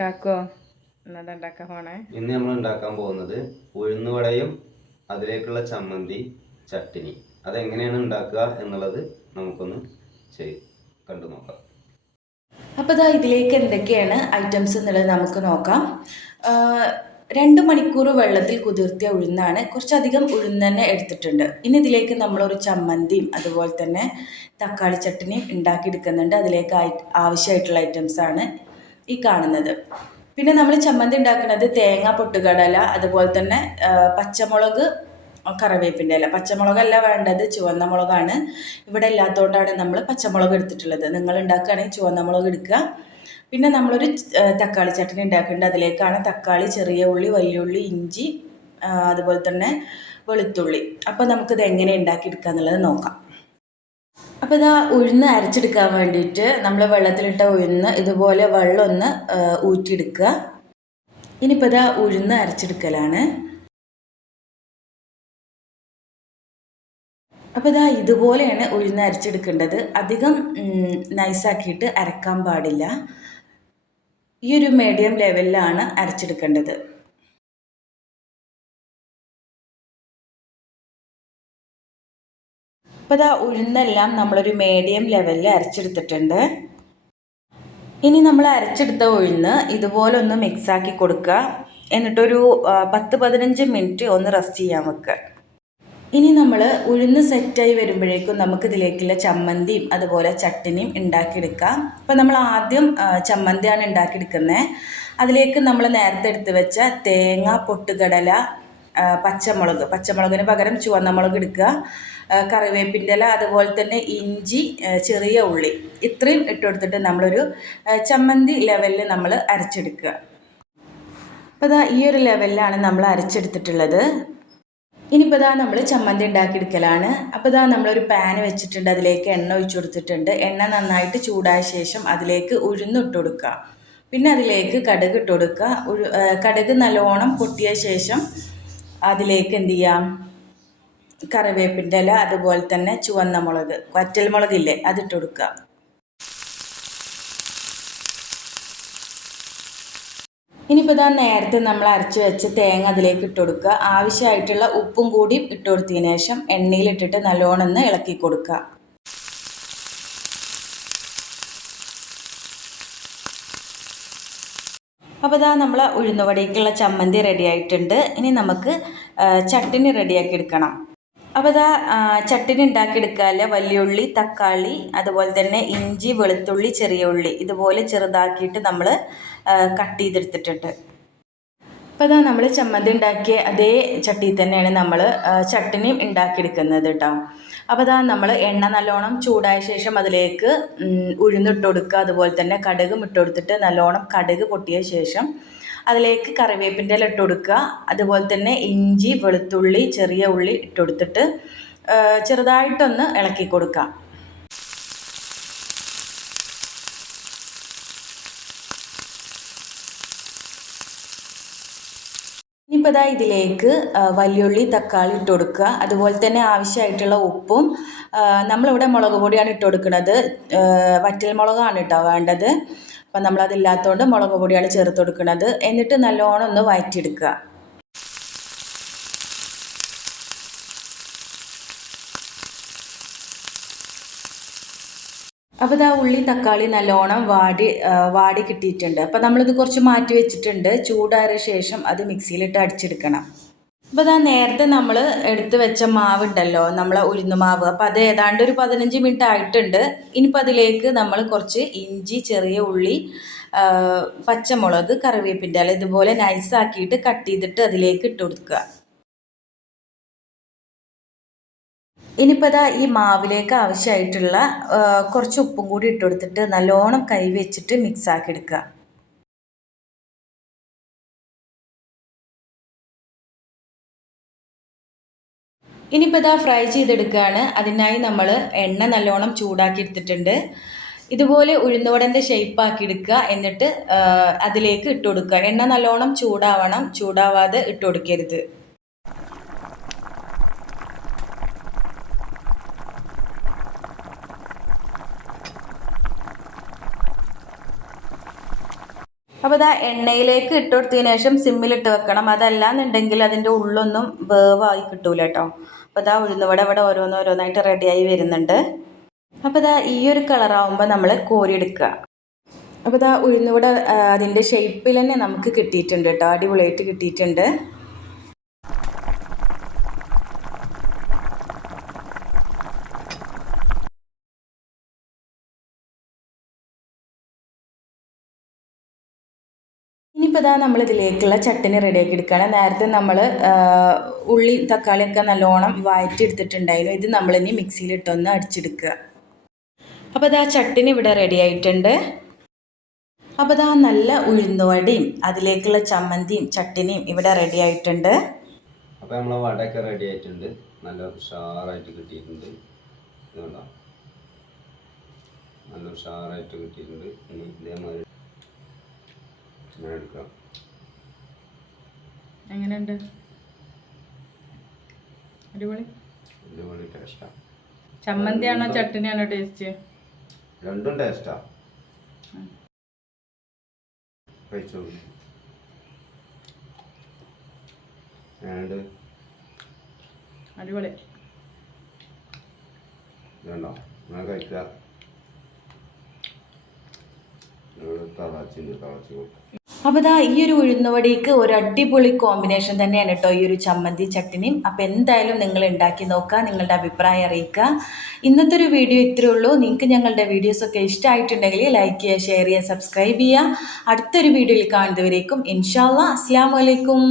കാക്കോ എന്നതാ ഉണ്ടാക്കാൻ പോണേ? ഇന്ന് നമ്മൾ ഉണ്ടാക്കാൻ പോകുന്നത് ഉഴുന്നുവടയും അതിലേക്കുള്ള ചമ്മന്തി ചട്ടിനി. അതെങ്ങനെയാണ് ഉണ്ടാക്കുക എന്നുള്ളത് നമുക്കൊന്ന് കണ്ടു നോക്കാം. അപ്പോൾ ഇതാ ഇതിലേക്ക് എന്തൊക്കെയാണ് ഐറ്റംസ് എന്നുള്ളത് നമുക്ക് നോക്കാം. 2 മണിക്കൂർ വെള്ളത്തിൽ കുതിർത്തിയ ഉഴുന്നാണ്. കുറച്ചധികം ഉഴുന്ന് തന്നെ എടുത്തിട്ടുണ്ട്. ഇനി ഇതിലേക്ക് നമ്മളൊരു ചമ്മന്തിയും അതുപോലെ തന്നെ തക്കാളി ചട്നിയും ഉണ്ടാക്കിയെടുക്കുന്നുണ്ട്. അതിലേക്ക് ആവശ്യമായിട്ടുള്ള ഐറ്റംസാണ് ഈ കാണുന്നത്. പിന്നെ നമ്മൾ ചമ്മന്തി ഉണ്ടാക്കുന്നത് തേങ്ങ, പൊട്ടുകടല, അതുപോലെ തന്നെ പച്ചമുളക്, കറിവേപ്പിൻ്റെ ഇല. പച്ചമുളകല്ല വേണ്ടത്, ചുവന്ന മുളകാണ്. ഇവിടെ ഇല്ലാത്തതുകൊണ്ടാണ് നമ്മൾ പച്ചമുളക് എടുത്തിട്ടുള്ളത്. നിങ്ങൾ ഉണ്ടാക്കുകയാണെങ്കിൽ ചുവന്ന മുളക് എടുക്കുക. പിന്നെ നമ്മളൊരു തക്കാളി ചട്നി ഉണ്ടാക്കുന്നുണ്ട്. അതിലേക്കാണ് തക്കാളി, ചെറിയ ഉള്ളി, വലിയുള്ളി, ഇഞ്ചി, അതുപോലെ തന്നെ വെളുത്തുള്ളി. അപ്പോൾ നമുക്കിത് എങ്ങനെ ഉണ്ടാക്കിയെടുക്കുക എന്നുള്ളത് നോക്കാം. അപ്പോൾ ഇതാ ഉഴുന്ന് അരച്ചെടുക്കാൻ വേണ്ടിയിട്ട് നമ്മൾ വെള്ളത്തിലിട്ട ഉഴുന്ന് ഇതുപോലെ വെള്ളം ഒന്ന് ഊറ്റിയെടുക്കുക. ഇനിയിപ്പോൾ ഇതാ ഉഴുന്ന് അരച്ചെടുക്കലാണ്. അപ്പോൾ ഇതാ ഇതുപോലെയാണ് ഉഴുന്ന് അരച്ചെടുക്കേണ്ടത്. അധികം നൈസാക്കിയിട്ട് അരക്കാൻ പാടില്ല. ഈ ഒരു മീഡിയം ലെവലിലാണ് അരച്ചെടുക്കേണ്ടത്. അപ്പോൾ ഇതാ ഉഴുന്നെല്ലാം നമ്മളൊരു മീഡിയം ലെവലിൽ അരച്ചെടുത്തിട്ടുണ്ട്. ഇനി നമ്മൾ അരച്ചെടുത്ത ഉഴുന്ന് ഇതുപോലെ ഒന്ന് മിക്സാക്കി കൊടുക്കുക. എന്നിട്ടൊരു 10-15 മിനിറ്റ് ഒന്ന് റെസ്റ്റ് ചെയ്യാൻ വെക്കുക. ഇനി നമ്മൾ ഉഴുന്ന് സെറ്റായി വരുമ്പോഴേക്കും നമുക്കിതിലേക്കുള്ള ചമ്മന്തിയും അതുപോലെ ചട്ടിനിയും ഉണ്ടാക്കിയെടുക്കാം. അപ്പോൾ നമ്മൾ ആദ്യം ചമ്മന്തിയാണ് ഉണ്ടാക്കിയെടുക്കുന്നത്. അതിലേക്ക് നമ്മൾ നേരത്തെ എടുത്ത് വെച്ച തേങ്ങ, പൊട്ടുകടല, പച്ചമുളകിന് പകരം ചുവന്ന മുളക് എടുക്കുക, കറിവേപ്പിൻ്റെ ഇല, അതുപോലെ തന്നെ ഇഞ്ചി, ചെറിയ ഉള്ളി, ഇത്രയും ഇട്ടുകൊടുത്തിട്ട് നമ്മളൊരു ചമ്മന്തി ലെവലിൽ നമ്മൾ അരച്ചെടുക്കുക. അപ്പോൾ ഇതാ ഈ ഒരു ലെവലിലാണ് നമ്മൾ അരച്ചെടുത്തിട്ടുള്ളത്. ഇനിയിപ്പോൾ ഇതാ നമ്മൾ ചമ്മന്തി ഉണ്ടാക്കിയെടുക്കലാണ്. അപ്പോൾ ഇതാ നമ്മളൊരു പാന് വെച്ചിട്ടുണ്ട്. അതിലേക്ക് എണ്ണ ഒഴിച്ചു കൊടുത്തിട്ടുണ്ട്. എണ്ണ നന്നായിട്ട് ചൂടായ ശേഷം അതിലേക്ക് ഉഴുന്നിട്ട് കൊടുക്കുക. പിന്നെ അതിലേക്ക് കടുക് ഇട്ട് കൊടുക്കുക. കടുക് നല്ലോണം പൊട്ടിയ ശേഷം അതിലേക്ക് എന്ത് ചെയ്യാം, കറിവേപ്പിൻ്റെ ഇല, അതുപോലെ തന്നെ ചുവന്ന മുളക്, വറ്റൽമുളകില്ലേ, അതിട്ട് കൊടുക്കുക. ഇനിയിപ്പോൾ ഇതാ നേരത്തെ നമ്മൾ അരച്ച് വെച്ച് തേങ്ങ അതിലേക്ക് ഇട്ട് കൊടുക്കുക. ആവശ്യമായിട്ടുള്ള ഉപ്പും കൂടി ഇട്ട് കൊടുത്തതിന് ശേഷം എണ്ണയിലിട്ടിട്ട് നല്ലോണം ഒന്ന് ഇളക്കി കൊടുക്കുക. അപ്പോൾ ഇതാ നമ്മൾ ഉഴുന്നുവടയ്ക്കുള്ള ചമ്മന്തി റെഡി ആയിട്ടുണ്ട്. ഇനി നമുക്ക് ചട്ടിനി റെഡിയാക്കി എടുക്കണം. അപ്പോൾ ഇതാ ചട്ടിനി ഉണ്ടാക്കിയെടുക്കാമല്ലേ. വലിയുള്ളി, തക്കാളി, അതുപോലെ തന്നെ ഇഞ്ചി, വെളുത്തുള്ളി, ചെറിയ ഉള്ളി ഇതുപോലെ ചെറുതാക്കിയിട്ട് നമ്മൾ കട്ട് ചെയ്തെടുത്തിട്ടുണ്ട്. അപ്പോൾ ഇതാ നമ്മൾ ചമ്മന്തി ഉണ്ടാക്കിയ അതേ ചട്ടിയിൽ തന്നെയാണ് നമ്മൾ ചട്ടിനിയും ഉണ്ടാക്കിയെടുക്കുന്നത് കേട്ടോ. അപ്പോൾ ഇതാ നമ്മൾ എണ്ണ നല്ലോണം ചൂടായ ശേഷം അതിലേക്ക് ഉഴുന്നിട്ട് കൊടുക്കുക. അതുപോലെ തന്നെ കടുകും ഇട്ട് കൊടുത്തിട്ട് നല്ലോണം കടുക് പൊട്ടിയ ശേഷം അതിലേക്ക് കറിവേപ്പിൻ്റെ ഇല ഇട്ട് കൊടുക്കുക. അതുപോലെ തന്നെ ഇഞ്ചി, വെളുത്തുള്ളി, ചെറിയ ഉള്ളി ഇട്ട് കൊടുത്തിട്ട് ചെറുതായിട്ടൊന്ന് ഇളക്കി കൊടുക്കുക. ഇനിയിപ്പോൾ ഇതാ ഇതിലേക്ക് വലിയുള്ളി, തക്കാളി ഇട്ട് കൊടുക്കുക. അതുപോലെ തന്നെ ആവശ്യമായിട്ടുള്ള ഉപ്പും. നമ്മളിവിടെ മുളക് പൊടിയാണ് ഇട്ട് കൊടുക്കുന്നത്. വറ്റൽ മുളകാണ് കേട്ടോ വേണ്ടത്. അപ്പം നമ്മളതില്ലാത്തതുകൊണ്ട് മുളക് പൊടിയാണ് ചേർത്ത് കൊടുക്കുന്നത്. എന്നിട്ട് നല്ലോണം ഒന്ന് വഴറ്റിയെടുക്കുക. അപ്പോൾ ഇതാ ഉള്ളി, തക്കാളി നല്ലോണം വാടി കിട്ടിയിട്ടുണ്ട്. അപ്പോൾ നമ്മളിത് കുറച്ച് മാറ്റി വെച്ചിട്ടുണ്ട്. ചൂടാറിയ ശേഷം അത് മിക്സിയിലിട്ട് അടിച്ചെടുക്കണം. അപ്പോൾ ഇതാ നേരത്തെ നമ്മൾ എടുത്ത് വെച്ച മാവുണ്ടല്ലോ, നമ്മളെ ഉഴുന്ന് മാവ്, അപ്പോൾ അത് ഏതാണ്ട് ഒരു 15 മിനിറ്റ് ആയിട്ടുണ്ട്. ഇനിയിപ്പോൾ അതിലേക്ക് നമ്മൾ കുറച്ച് ഇഞ്ചി, ചെറിയ ഉള്ളി, പച്ചമുളക്, കറിവേപ്പിൻ്റെ ഇല ഇതുപോലെ നൈസാക്കിയിട്ട് കട്ട് ചെയ്തിട്ട് അതിലേക്ക് ഇട്ട് കൊടുക്കുക. ഇനിയിപ്പോൾ ഇതാ ഈ മാവിലേക്ക് ആവശ്യമായിട്ടുള്ള കുറച്ച് ഉപ്പും കൂടി ഇട്ട് കൊടുത്തിട്ട് നല്ലോണം കൈ വെച്ചിട്ട് മിക്സാക്കി എടുക്കുക. ഇനിയിപ്പോൾ ഇതാ ഫ്രൈ ചെയ്തെടുക്കുകയാണ്. അതിനായി നമ്മൾ എണ്ണ നല്ലോണം ചൂടാക്കി എടുത്തിട്ടുണ്ട്. ഇതുപോലെ ഉഴുന്നുവടൻ്റെ ഷേപ്പാക്കി എടുക്കുക. എന്നിട്ട് അതിലേക്ക് ഇട്ട് കൊടുക്കുക. എണ്ണ നല്ലോണം ചൂടാവണം, ചൂടാവാതെ ഇട്ട് കൊടുക്കരുത്. അപ്പോൾ ഇതാ എണ്ണയിലേക്ക് ഇട്ട് കൊടുത്തതിന് ശേഷം സിമ്മിലിട്ട് വെക്കണം. അതല്ലാന്നുണ്ടെങ്കിൽ അതിൻ്റെ ഉള്ളൊന്നും വേവായി കിട്ടൂല കേട്ടോ. അപ്പോൾ ഇതാ ഉഴുന്നുവട ഇവിടെ ഓരോന്നായിട്ട് റെഡിയായി വരുന്നുണ്ട്. അപ്പോൾ ഇതാ ഈ ഒരു കളറാവുമ്പോൾ നമ്മൾ കോരിയെടുക്കുക. അപ്പോൾ ഇതാ ഉഴുന്നുവട അതിൻ്റെ ഷേപ്പിൽ തന്നെ നമുക്ക് കിട്ടിയിട്ടുണ്ട് കേട്ടോ. അടിപൊളിയായിട്ട് കിട്ടിയിട്ടുണ്ട്. ഇനിയിപ്പോൾ ഇതാ നമ്മളിതിലേക്കുള്ള ചട്ടിനി റെഡിയാക്കി എടുക്കുകയാണ്. നേരത്തെ നമ്മൾ ഉള്ളി തക്കാളിയൊക്കെ നല്ലോണം വഴറ്റി എടുത്തിട്ടുണ്ടായിരുന്നു. ഇത് നമ്മളിനി മിക്സിയിലിട്ടൊന്ന് അടിച്ചെടുക്കുക. അപ്പോൾ ഇതാ ചട്ടിനി ഇവിടെ റെഡി ആയിട്ടുണ്ട്. അപ്പോൾ ഇതാ നല്ല ഉഴുന്നുവടയും അതിലേക്കുള്ള ചമ്മന്തിയും ചട്ടിനിയും ഇവിടെ റെഡി ആയിട്ടുണ്ട്. അപ്പോൾ നമ്മളെ വടയൊക്കെ റെഡി ആയിട്ടുണ്ട്. നല്ല ഉഷാറായിട്ട് കിട്ടിയിട്ടുണ്ട്. ഇതുകൊണ്ടോ നല്ല ഉഷാറായിട്ട് കിട്ടിയിട്ടുണ്ട്. ഇനി ഇതേമാതിരി ഞാൻ എടുക്കാം. എങ്ങനെയുണ്ട്? അടിപൊളി അടിപൊളി ടേസ്റ്റാണ്. ചമ്മന്തിയാണോ ചട്ടിനിയാണോ ടേസ്റ്റ്? രണ്ടും ടേസ്റ്റാ. കഴിച്ചോളൂ. അടിപൊളി. ഇതുണ്ടോ ഞാൻ കഴിക്കുക. തളച്ച് കൊടുക്കാം. അപ്പോൾ ഇതാ ഈ ഒരു ഉഴുന്നുവടയ്ക്ക് ഒരു അടിപൊളി കോമ്പിനേഷൻ തന്നെയാണ് കേട്ടോ ഈ ഒരു ചമ്മന്തി ചട്ടിനിയും. അപ്പോൾ എന്തായാലും നിങ്ങൾ ഉണ്ടാക്കി നോക്കുക, നിങ്ങളുടെ അഭിപ്രായം അറിയിക്കുക. ഇന്നത്തെ ഒരു വീഡിയോ ഇത്രയേ ഉള്ളൂ. നിങ്ങൾക്ക് ഞങ്ങളുടെ വീഡിയോസൊക്കെ ഇഷ്ടമായിട്ടുണ്ടെങ്കിൽ ലൈക്ക് ചെയ്യുക, ഷെയർ ചെയ്യുക, സബ്സ്ക്രൈബ് ചെയ്യുക. അടുത്തൊരു വീഡിയോയിൽ കാണുന്നവരേക്കും ഇൻഷാ അല്ലാഹ് അസ്സലാമു അലൈക്കും.